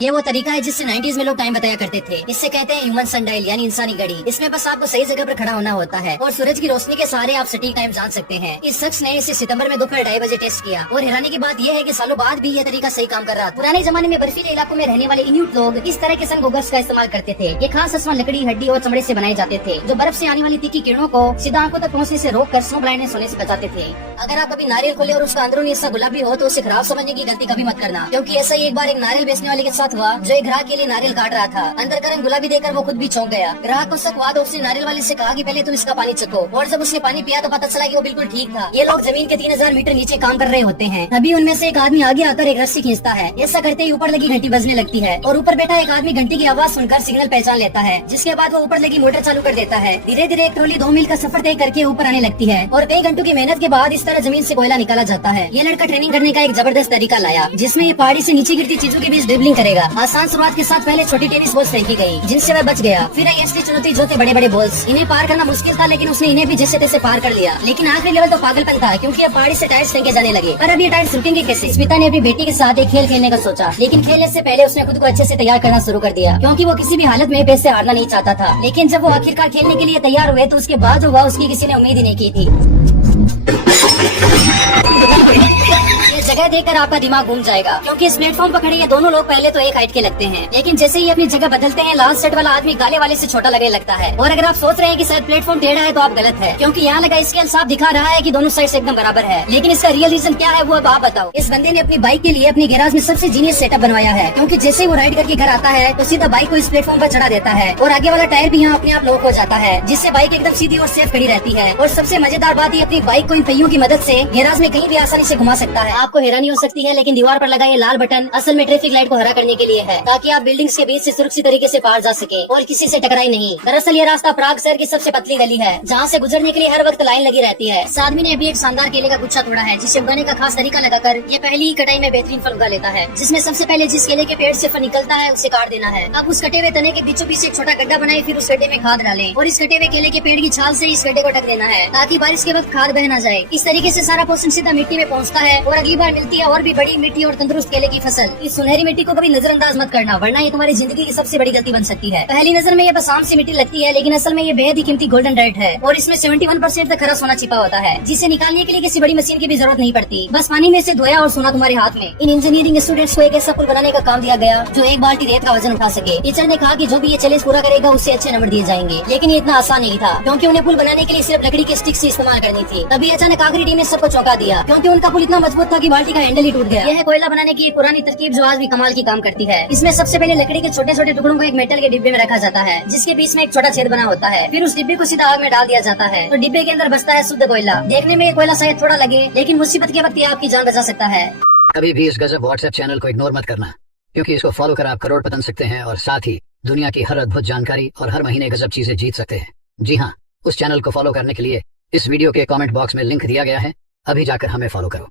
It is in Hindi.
ये वो तरीका है जिससे 90s में लोग टाइम बताया करते थे। इससे कहते हैं ह्यूमन सनडायल यानी इंसानी घड़ी। इसमें बस आपको सही जगह पर खड़ा होना होता है और सूरज की रोशनी के सहारे आप सटीक टाइम जान सकते हैं। इस शख्स ने इसे सितंबर में दोपहर 2:30 बजे टेस्ट किया और हैरानी की बात यह है कि सालों बाद भी यह तरीका सही काम कर रहा था। पुराने जमाने में बर्फीले इलाकों में रहने वाले इन्यूट लोग इस तरह के सन गोगल्स का इस्तेमाल करते थे। ये खास चश्मा लकड़ी, हड्डी और चमड़े से बनाए जाते थे जो बर्फ से आने वाली तीखी किरणों को सीधा आंखों तक पहुंचने से रोककर स्नो ब्लाइंडनेस होने से बचाते थे। अगर आप कभी नारियल खोले और उसका अंदरूनी हिस्सा गुलाबी हो तो उसे खराब समझने की गलती कभी मत करना, क्योंकि ऐसा ही एक बार एक नारियल बेचने वाले के साथ हुआ जो एक ग्राहक के लिए नारियल काट रहा था। अंदर का रंग गुलाबी देखकर वो खुद भी चौंक गया। ग्राहक को शक हुआ तो उसने नारियल वाले से कहा कि पहले तुम इसका पानी चखो, और जब उसने पानी पिया तो पता चला कि वो बिल्कुल ठीक था। ये लोग जमीन के 3000 मीटर नीचे काम कर रहे होते हैं। अभी उनमें से एक आदमी आगे आकर एक रस्सी खींचता है। ऐसा करते ही ऊपर लगी घंटी बजने लगती है और ऊपर बैठा एक आदमी घंटी की आवाज सुनकर सिग्नल पहचान लेता है, जिसके बाद वो ऊपर लगी मोटर चालू कर देता है। धीरे धीरे एक ट्रॉली 2 मील का सफर तय करके ऊपर आने लगती है और कई घंटों की मेहनत के बाद इस तरह जमीन से कोयला निकाला जाता है। ये लड़का ट्रेनिंग करने का एक जबरदस्त तरीका लाया, जिसमें ये पहाड़ी से नीचे गिरती चीजों के बीच ड्रिबलिंग करेगा। आसान शुरुआत के साथ पहले छोटी टेनिस बॉल्स फेंकी गई, जिनसे वह बच गया। फिर आई असली चुनौती जो थे बड़े बड़े बॉल्स। इन्हें पार करना मुश्किल था, लेकिन उसने इन्हें भी जैसे तैसे पार कर लिया। लेकिन आखिरी लेवल तो पागलपन था, क्योंकि अब पहाड़ी से टायर्स फेंके जाने लगे। पर अब ये टायर्स रुकेंगे कैसे? स्मिता ने अपनी बेटी के साथ एक खेल खेलने का सोचा, लेकिन खेलने से पहले उसने खुद को अच्छे से तैयार करना शुरू कर दिया, क्योंकि वो किसी भी हालत में पैसे हारना नहीं चाहता था। लेकिन जब वो आखिरकार खेलने के लिए तैयार हुए तो उसके बाद जो हुआ उसकी किसी ने उम्मीद ही नहीं की थी। जगह देखकर आपका दिमाग घूम जाएगा, क्योंकि इस प्लेटफॉर्म पर खड़े ये दोनों लोग पहले तो एक हाइट के लगते हैं, लेकिन जैसे ही अपनी जगह बदलते हैं लाल शर्ट वाला आदमी काले वाले से छोटा लगने लगता है। और अगर आप सोच रहे हैं कि शायद प्लेटफॉर्म टेढ़ा है तो आप गलत है, क्योंकि यहाँ लगा स्केल साफ दिखा रहा है कि दोनों साइड एकदम बराबर है। लेकिन इसका रियल रीजन क्या है वो अब आप बताओ। इस बंदे ने अपनी बाइक के लिए अपनी गैराज में सबसे जीनियस सेटअप बनवाया है, क्योंकि जैसे ही वो राइड करके घर आता है तो सीधा बाइक को इस प्लेटफॉर्म पर चढ़ा देता है और आगे वाला टायर भी यहाँ अपने आप लॉक हो जाता है, जिससे बाइक एकदम सीधी और सेफ खड़ी रहती है। और सबसे मजेदार बात ये अपनी बाइक को इन पहियों की मदद से गैराज में कहीं भी आसानी से घुमा सकता है। आपको हैरानी हो सकती है, लेकिन दीवार पर लगा ये लाल बटन असल में ट्रैफिक लाइट को हरा करने के लिए है, ताकि आप बिल्डिंग्स के बीच से सुरक्षित तरीके से पार जा सके और किसी से टकराए नहीं। दरअसल ये रास्ता प्राग शहर की सबसे पतली गली है, जहाँ से गुजरने के लिए हर वक्त लाइन लगी रहती है। इस आदमी ने अभी एक शानदार केले का गुच्छा तोड़ा है, जिसे उगाने का खास तरीका लगाकर ये पहली ही कटाई में बेहतरीन फल उगा लेता है, जिसमें सबसे पहले जिस केले के पेड़ से फल निकलता है उसे काट देना है। अब उस कटे हुए तने के बीचों बीच एक छोटा गड्ढा बनाए, फिर उस गड्ढे में खाद डालें और इस कटे हुए केले के पेड़ की छाल से इस गड्ढे को ढक देना है, ताकि बारिश के वक्त खाद बह न जाए। इस तरीके से सारा पोषण सीधा मिट्टी में पहुँचता है और अगली बार मिलती है और भी बड़ी मीठी और तंदुरुस्त केले की फसल। इस सुनहरी मिट्टी को कभी नजरअंदाज मत करना, वरना ये तुम्हारी जिंदगी की सबसे बड़ी गलती बन सकती है। पहली नजर में ये बस आम सी मिट्टी लगती है, लेकिन असल में ये बेहद ही कीमती गोल्डन डाइट है और इसमें 71% तक खरा सोना छिपा होता है, जिसे निकालने के लिए किसी बड़ी मशीन की भी जरूरत नहीं पड़ती। बस पानी में से धोया और सोना तुम्हारे हाथ में। इन इंजीनियरिंग स्टूडेंट्स को एक ऐसा पुल बनाने का काम दिया गया जो एक बाल्टी रेत का वजन उठा सके। टीचर ने कहा कि जो भी ये चैलेंज पूरा करेगा उसे अच्छे नंबर दिए जाएंगे, लेकिन ये इतना आसान नहीं था, क्योंकि उन्हें पुल बनाने के लिए सिर्फ लकड़ी के स्टिक से इस्तेमाल करनी थी। तभी अचानक आखिरी टीम ने सबको चौंका दिया, क्योंकि उनका पुल इतना मजबूत था कि बाल्टी का हैंडल ही टूट गया। यह कोयला बनाने की एक पुरानी तरकीब जो आज भी कमाल की काम करती है। इसमें सबसे पहले लकड़ी के छोटे छोटे टुकड़ों को एक मेटल के डिब्बे में रखा जाता है, जिसके बीच में एक छोटा छेद बना होता है। फिर उस डिब्बे को सीधा आग में डाल दिया जाता है तो डिब्बे के अंदर बचता है शुद्ध कोयला। देखने में ये कोयला शायद थोड़ा लगे, लेकिन मुसीबत के वक्त ये आपकी जान बचा सकता है। कभी भी इस गजब व्हाट्सएप चैनल को इग्नोर मत करना, क्योंकि इसको फॉलो कर आप करोड़पति बन सकते हैं और साथ ही दुनिया की हर अद्भुत जानकारी और हर महीने गजब चीजें जीत सकते हैं। जी हाँ, उस चैनल को फॉलो करने के लिए इस वीडियो के कमेंट बॉक्स में लिंक दिया गया है, अभी जाकर हमें फॉलो करो।